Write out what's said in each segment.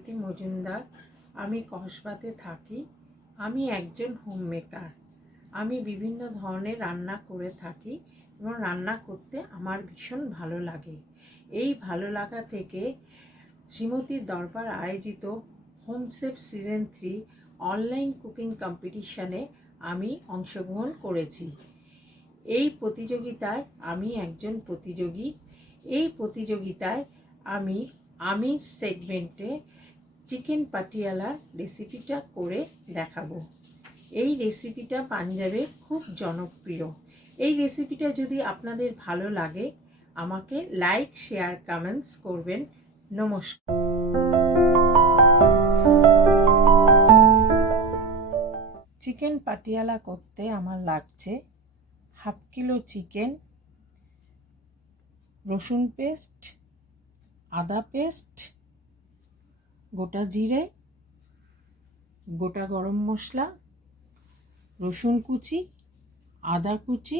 আরতি মজুমদার, আমি কসবাতে থাকি, আমি একজন হোম মেকার আমি বিভিন্ন ধরনের রান্না করে থাকি এবং রান্না করতে আমার ভীষণ ভালো লাগে। এই ভালো লাগা থেকে শ্রীমতীর দরবার আয়োজিত home chef season three online cooking কম্পিটিশানে আমি অংশগ্রহণ করেছি। এই প্রতিযোগিতায় আমি একজন প্রতিযোগী। এই প্রতিযোগিতায় আমি আমি সেগমেন্টে চিকেন পাটিয়ালা রেসিপিটা করে দেখাবো। এই রেসিপিটা পাঞ্জাবে খুব জনপ্রিয়। এই রেসিপিটা যদি আপনাদের ভালো লাগে, আমাকে লাইক শেয়ার কমেন্টস করবেন। নমস্কার। চিকেন পাটিয়ালা করতে আমার লাগছে হাফ কিলো চিকেন, রসুন পেস্ট, আদা পেস্ট গোটা জিরে, গোটা গরম মশলা, রসুন কুচি, আদা কুচি,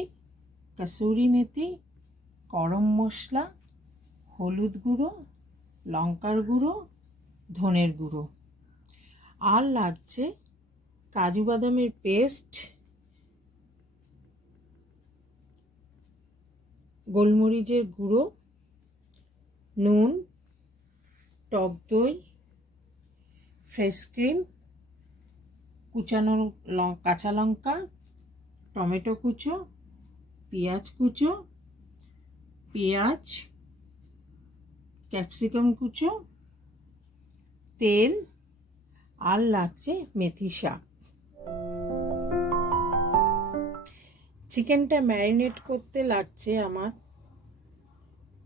কসুরি মেথি, গরম মশলা, হলুদ গুঁড়ো, লঙ্কার গুঁড়ো, ধনের গুঁড়ো। আর লাগছে কাজু বাদামের পেস্ট, গোলমরিচের গুঁড়ো, নুন, টক দই ফ্রেশ ক্রিম, কুচানো কাঁচা লঙ্কা, টমেটো কুচো, পেঁয়াজ কুচো, পেঁয়াজ, ক্যাপসিকাম কুচো, তেল আর লাগছে মেথি শাক। চিকেনটা ম্যারিনেট করতে লাগছে আমার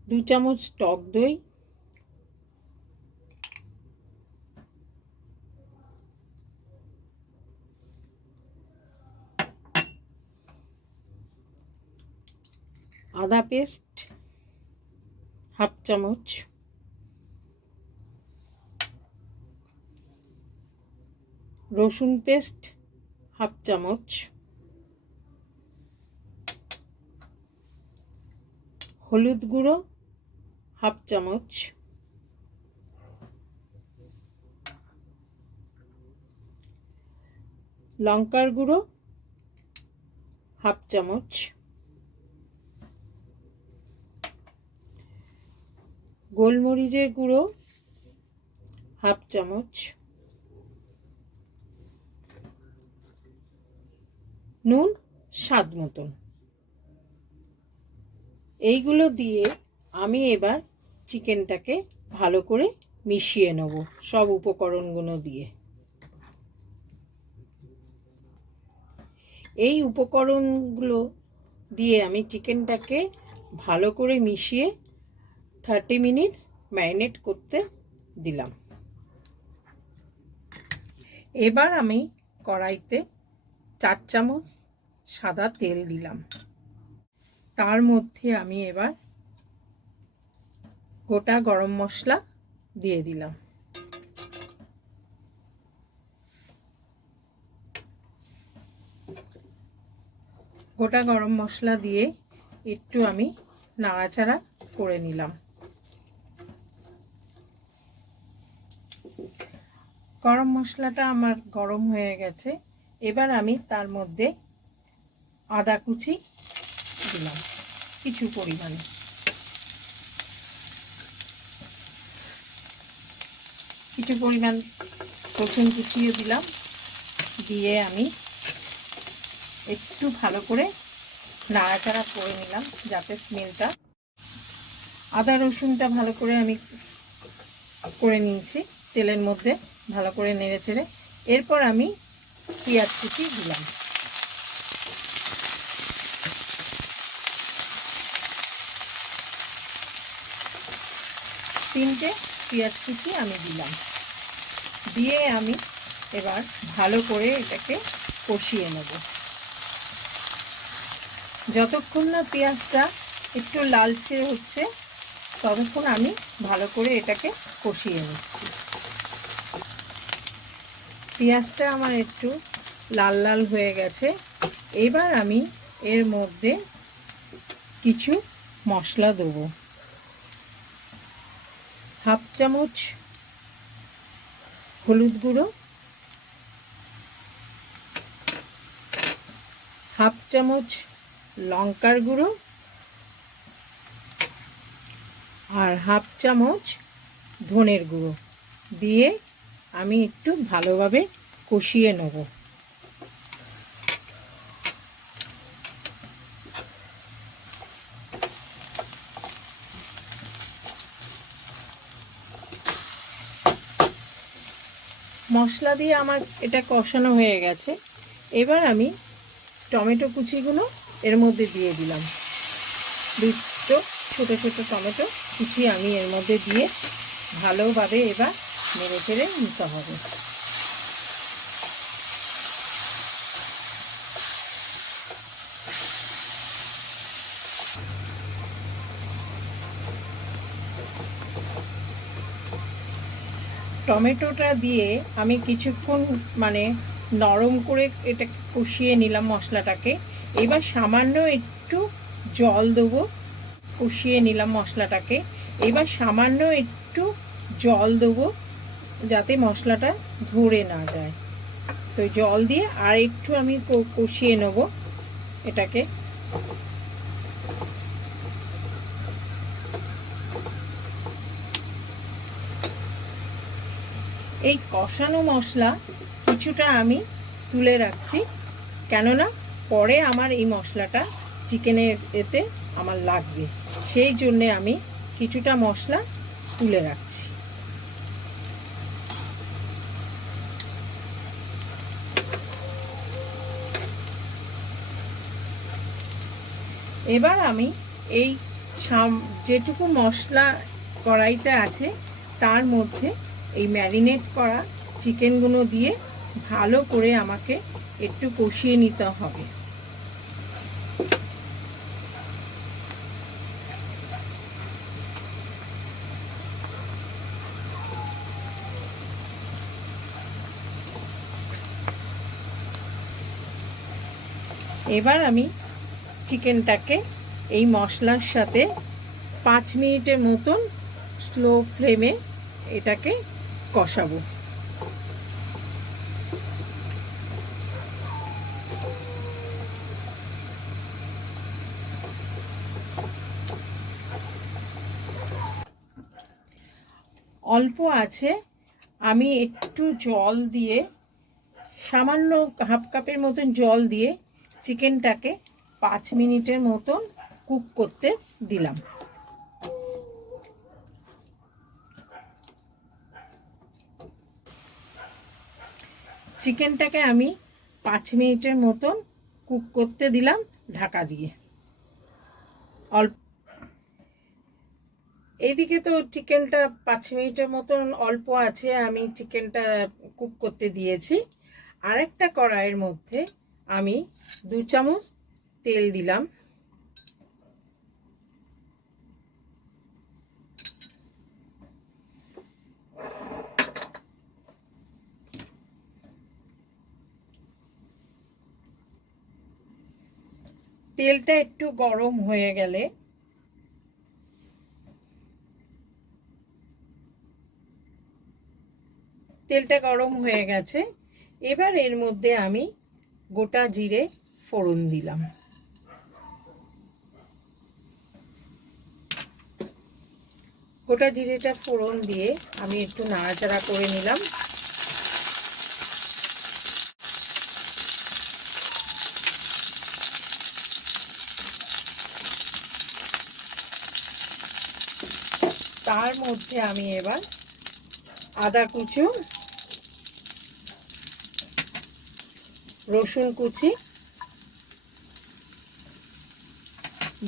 দু চামচ টক দই আদা পেস্ট, হাফ চামচ। রসুন পেস্ট, হাফ চামচ। হলুদ গুঁড়ো, হাফ চামচ। লঙ্কার গুঁড়ো, হাফ চামচ। গোলমরিচের গুঁড়ো, হাফ চামচ। নুন স্বাদ মতন এইগুলো দিয়ে আমি এবার চিকেনটাকে ভালো করে মিশিয়ে নেব সব উপকরণগুলো দিয়ে। এই উপকরণগুলো দিয়ে আমি চিকেনটাকে ভালো করে মিশিয়ে থার্টি মিনিটস ম্যারিনেট করতে দিলাম। এবার আমি কড়াইতে চার চামচ সাদা তেল দিলাম। তার মধ্যে আমি এবার গোটা গরম মশলা দিয়ে দিলাম। গোটা গরম মশলা দিয়ে একটু আমি নাড়াচাড়া করে নিলাম। গরম মশলাটা আমার গরম হয়ে গেছে। এবার আমি তার মধ্যে আদা কুচি দিলাম, কিছু পরিমাণে। কিছু পরিমাণ রসুন কুচিয়ে দিলাম, দিয়ে আমি একটু ভালো করে নাড়াচাড়া করে নিলাম যাতে স্মেলটা, আদা রসুনটা ভালো করে আমি করে নিয়েছি তেলের মধ্যে। ভালো করে নেড়ে চেড়ে। এরপর আমি পেঁয়াজ কুচি দিলাম। তিনটে পেঁয়াজ কুচি আমি দিলাম। দিয়ে আমি এবার ভালো করে এটাকে কষিয়ে নেব। যতক্ষণ না পেঁয়াজটা একটু লালচে হচ্ছে, ততক্ষণ আমি ভালো করে এটাকে কষিয়ে নিচ্ছি। পেঁয়াজটা আমার একটু লাল লাল হয়ে গেছে। এবার আমি এর মধ্যে কিছু মশলা দেবো। হাফ চামচ হলুদ গুঁড়ো। হাফ চামচ লঙ্কার গুঁড়ো। আর হাফ চামচ ধনের গুঁড়ো। দিয়ে আমি একটু ভালোভাবে কষিয়ে নেব। মশলা দিয়ে আমার এটা কষানো হয়ে গেছে। এবার আমি টমেটো কুচিগুলো এর মধ্যে দিয়ে দিলাম। দুটো ছোটো ছোটো টমেটো কুচি আমি এর মধ্যে দিয়ে ভালোভাবে এবার নেড়ে চেড়ে নিতে হবে। টমেটোটা দিয়ে আমি কিছুক্ষণ মানে নরম করে এটা কষিয়ে নিলাম মশলাটাকে। এবার সামান্য একটু জল দেবো, কষিয়ে নিলাম মশলাটাকে। এবার সামান্য একটু জল দেবো। যাতে মশলাটা ধরে না যায়। তো জল দিয়ে আর একটু আমি কষিয়ে নেব এটাকে। এই কষানো মশলা কিছুটা আমি তুলে রাখছি, কেননা পরে আমার এই মশলাটা চিকেনের এতে আমার লাগবে। সেই জন্যে আমি কিছুটা মশলা তুলে রাখছি। এবার আমি এই যেটুকু মশলা কড়াইতে আছে, তার মধ্যে এই ম্যারিনেট করা চিকেনগুলো দিয়ে ভালো করে আমাকে একটু কষিয়ে নিতে হবে। এবার আমি চিকেনটাকে এই মশলার সাথে পাঁচ মিনিটের মতন স্লো ফ্লেমে এটাকে কষাবো। অল্প আছে, আমি একটু জল দিয়ে সামান্য হাফ কাপের মতন জল দিয়ে চিকেনটাকে পাঁচ মিনিটের মতন কুক করতে দিলাম। চিকেনটাকে আমি পাঁচ মিনিটের মতন কুক করতে দিলাম ঢাকা দিয়ে। অল্প এইদিকে তো চিকেনটা পাঁচ মিনিটের মতন অল্প আছে, আমি চিকেনটা কুক করতে দিয়েছি। আরেকটা কড়াইয়ের মধ্যে আমি দু চামচ তেল দিলাম। তেলটা একটু গরম হয়ে গেলে তেলটা গরম হয়ে গেছে। এবার এর মধ্যে আমি গোটা জিরে ফোড়ন দিলাম। গোটা জিরেটা ফোড়ন দিয়ে আমি একটু নাড়াচাড়া করে নিলাম। তার মধ্যে আমি এবার আদা কুচু, রসুন কুচি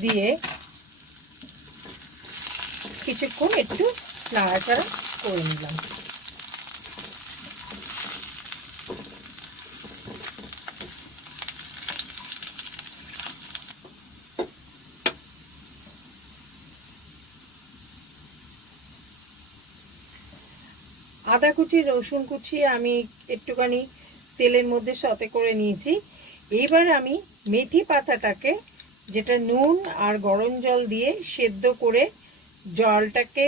দিয়ে কিছুক্ষণ একটু নাড়াচাড়া করে নিলাম। আদা কুচি, রসুন কুচি আমি একটুখানি তেলের মধ্যে সতে করে নিয়েছি। এবার আমি মেথি পাতাটাকে, যেটা নুন আর গরম জল দিয়ে সেদ্ধ করে জলটাকে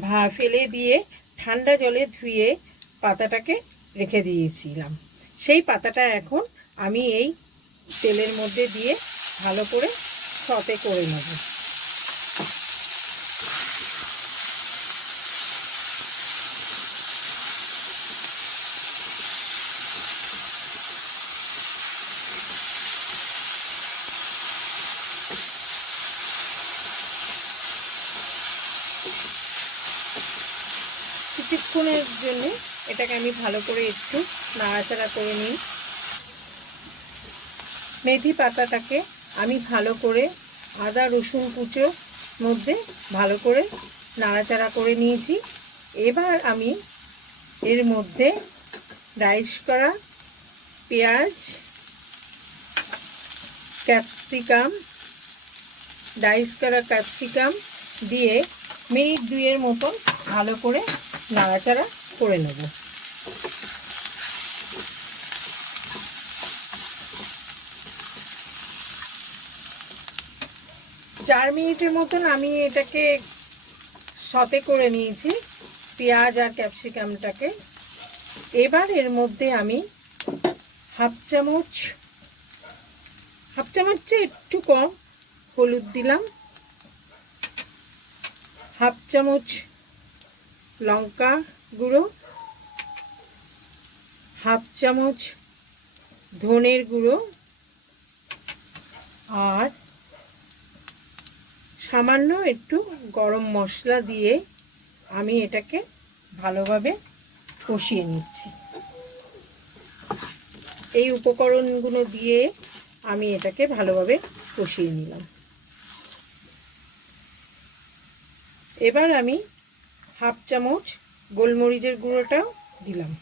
ভা, ফেলে দিয়ে ঠান্ডা জলে ধুয়ে পাতাটাকে রেখে দিয়েছিলাম। সেই পাতাটা এখন আমি এই তেলের মধ্যে দিয়ে ভালো করে সতে করে নেব। কিছুক্ষণের জন্য এটাকে আমি ভালো করে একটু নাড়াচাড়া করে নিই। মেথি পাতাটাকে আমি ভালো করে আদা, রসুন কুচো মধ্যে ভালো করে নাড়াচাড়া করে নিয়েছি। এবার আমি এর মধ্যে রাইস করা পেঁয়াজ, ক্যাপসিকাম ডাইস করা ক্যাপসিকাম দিয়ে মিনিট দুইয়ের মতন ভালো করে নাড়াচাড়া করে নেব। চার মিনিটের মতন আমি এটাকে সতে করে নিয়েছি, পেঁয়াজ আর ক্যাপসিকামটাকে। এবার এর মধ্যে আমি হাফ চামচ হাফ চামচ চেয়ে একটু কম হলুদ দিলাম। হাফ চামচ লঙ্কা গুঁড়ো, হাফ চামচ ধনের গুঁড়ো আর সামান্য একটু গরম মশলা দিয়ে আমি এটাকে ভালোভাবে কষিয়ে নিচ্ছি। এই উপকরণগুলো দিয়ে আমি এটাকে ভালোভাবে কষিয়ে নিলাম। এবার আমি হাফ চামচ গোলমরিচের গুঁড়োটাও দিলাম।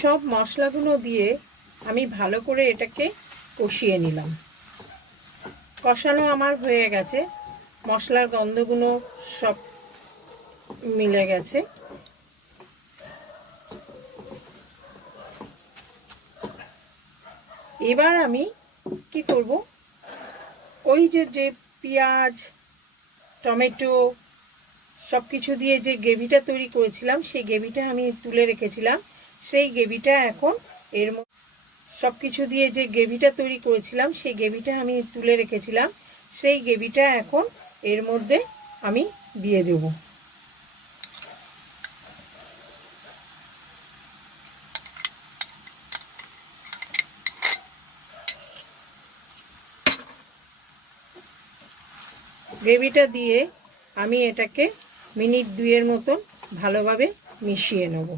সব মশলাগুলো দিয়ে আমি ভালো করে এটাকে কষিয়ে নিলাম। কষানো আমার হয়ে গেছে, মশলার গন্ধগুলো সব মিলে গেছে। এবার আমি কি করব? ওই যে যে পেঁয়াজ, টমেটো সব কিছু দিয়ে যে গ্রেভিটা তৈরি করেছিলাম, সেই গ্রেভিটা আমি তুলে রেখেছিলাম। সেই গ্রেভিটা এখন এর সব কিছু দিয়ে যে গ্রেভিটা তৈরি করেছিলাম, সেই গ্রেভিটা আমি তুলে রেখেছিলাম। সেই গ্রেভিটা এখন এর মধ্যে আমি দিয়ে দেবো। গ্রেভিটা দিয়ে আমি এটাকে মিনিট দুইয়ের মতন ভালোভাবে মিশিয়ে নেব।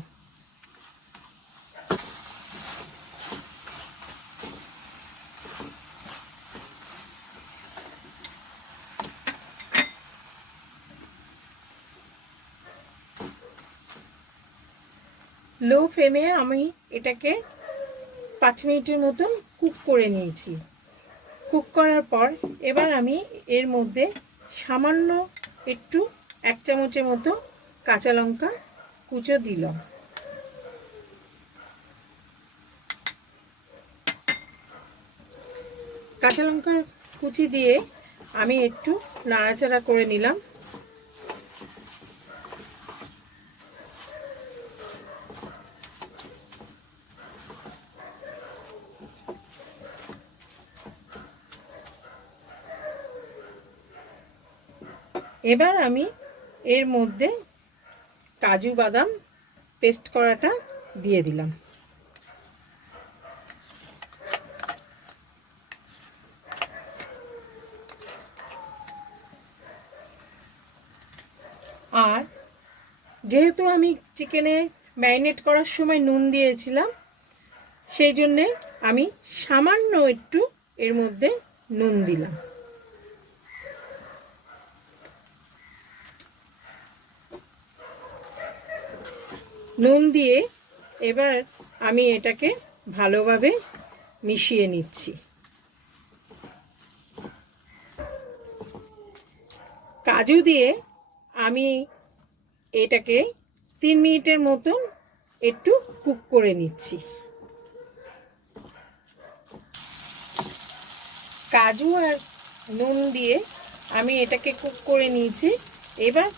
লো ফ্লেমে আমি এটাকে পাঁচ মিনিটের মতন কুক করে নিয়েছি। কুক করার পর এবার আমি এর মধ্যে সামান্য একটু এক চামচের মতো কাঁচা লঙ্কা কুচো দিলাম। কাঁচা লঙ্কার কুচি দিয়ে আমি একটু নাড়াচাড়া করে নিলাম। এবার আমি এর মধ্যে কাজু বাদাম পেস্ট করাটা দিয়ে দিলাম। আর যেহেতু আমি চিকেনে ম্যারিনেট করার সময় নুন দিয়েছিলাম, সেই জন্যে আমি সামান্য একটু এর মধ্যে নুন দিলাম। নুন দিয়ে এবার আমি এটাকে ভালোভাবে মিশিয়ে নিচ্ছি। কাজু দিয়ে আমি এটাকে তিন মিনিটের মতন একটু কুক করে নিচ্ছি। কাজু আর নুন দিয়ে আমি এটাকে কুক করে নিয়েছি। এবার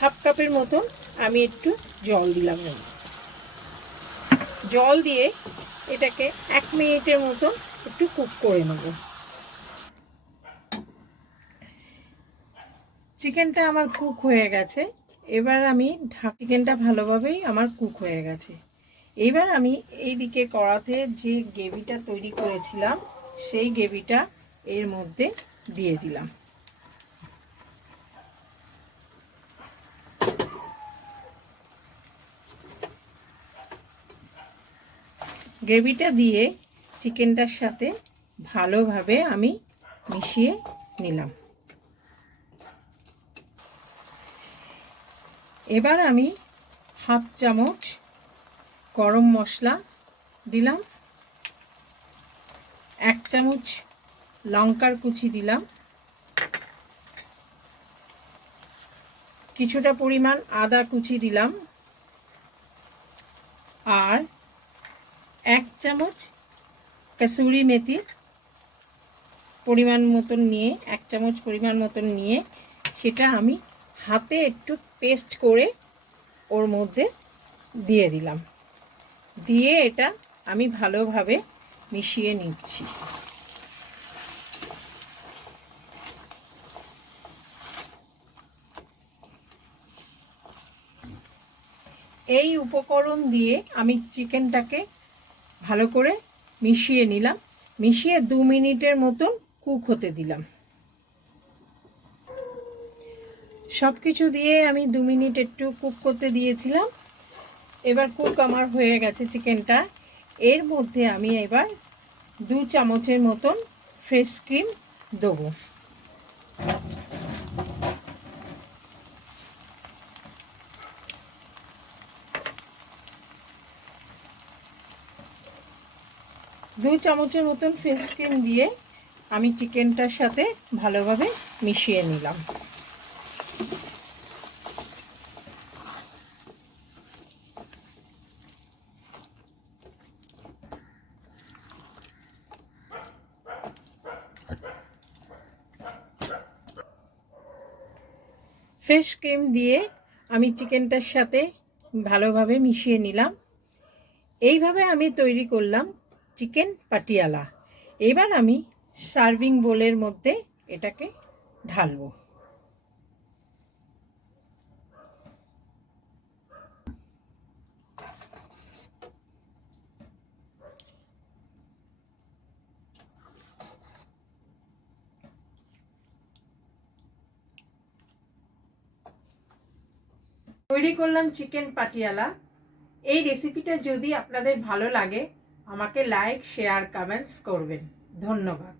হাফ কাপের মতন আমি একটু জল দিলাম জল দিয়ে এটাকে এক মিনিটের মতো একটু কুক করে নেব। চিকেনটা আমার কুক হয়ে গেছে। এবার আমি চিকেনটা ভালোভাবেই আমার কুক হয়ে গেছে। এবার আমি এইদিকে কড়াতে যে গ্রেভিটা তৈরি করেছিলাম, সেই গ্রেভিটা এর মধ্যে দিয়ে দিলাম। গ্রেভিটা দিয়ে চিকেনটার সাথে ভালোভাবে আমি মিশিয়ে নিলাম। এবার আমি হাফ চামচ গরম মশলা দিলাম, এক চামচ লঙ্কার কুচি দিলাম। কিছুটা পরিমাণ আদা কুচি দিলাম আর এক চামচ কাসুরি মেথির পরিমাণ মতন নিয়ে, এক চামচ পরিমাণ মতন নিয়ে সেটা আমি হাতে একটু পেস্ট করে ওর মধ্যে দিয়ে দিলাম। দিয়ে এটা আমি ভালোভাবে মিশিয়ে নিচ্ছি। এই উপকরণ দিয়ে আমি চিকেনটাকে ভালো করে মিশিয়ে নিলাম। মিশিয়ে দু মিনিটের মতন কুক হতে দিলাম। সব কিছু দিয়ে আমি দু মিনিট একটু কুক করতে দিয়েছিলাম। এবার কুক আমার হয়ে গেছে চিকেনটা। এর মধ্যে আমি এবার দু চামচের মতন ফ্রেশ ক্রিম দেবো। দু চামচের মতন ফেস ক্রিম দিয়ে আমি চিকেনটার সাথে ভালোভাবে মিশিয়ে নিলাম। ফ্রেশ ক্রিম দিয়ে আমি চিকেনটার সাথে ভালোভাবে মিশিয়ে নিলাম। এইভাবে আমি তৈরি করলাম চিকেন পাটিয়ালা। এবার আমি সার্ভিং বোলের মধ্যে এটাকে ঢালবো। তৈরি করলাম চিকেন পাটিয়ালা। এই রেসিপিটা যদি আপনাদের ভালো লাগে আমাকে লাইক শেয়ার কমেন্টস করবেন। ধন্যবাদ।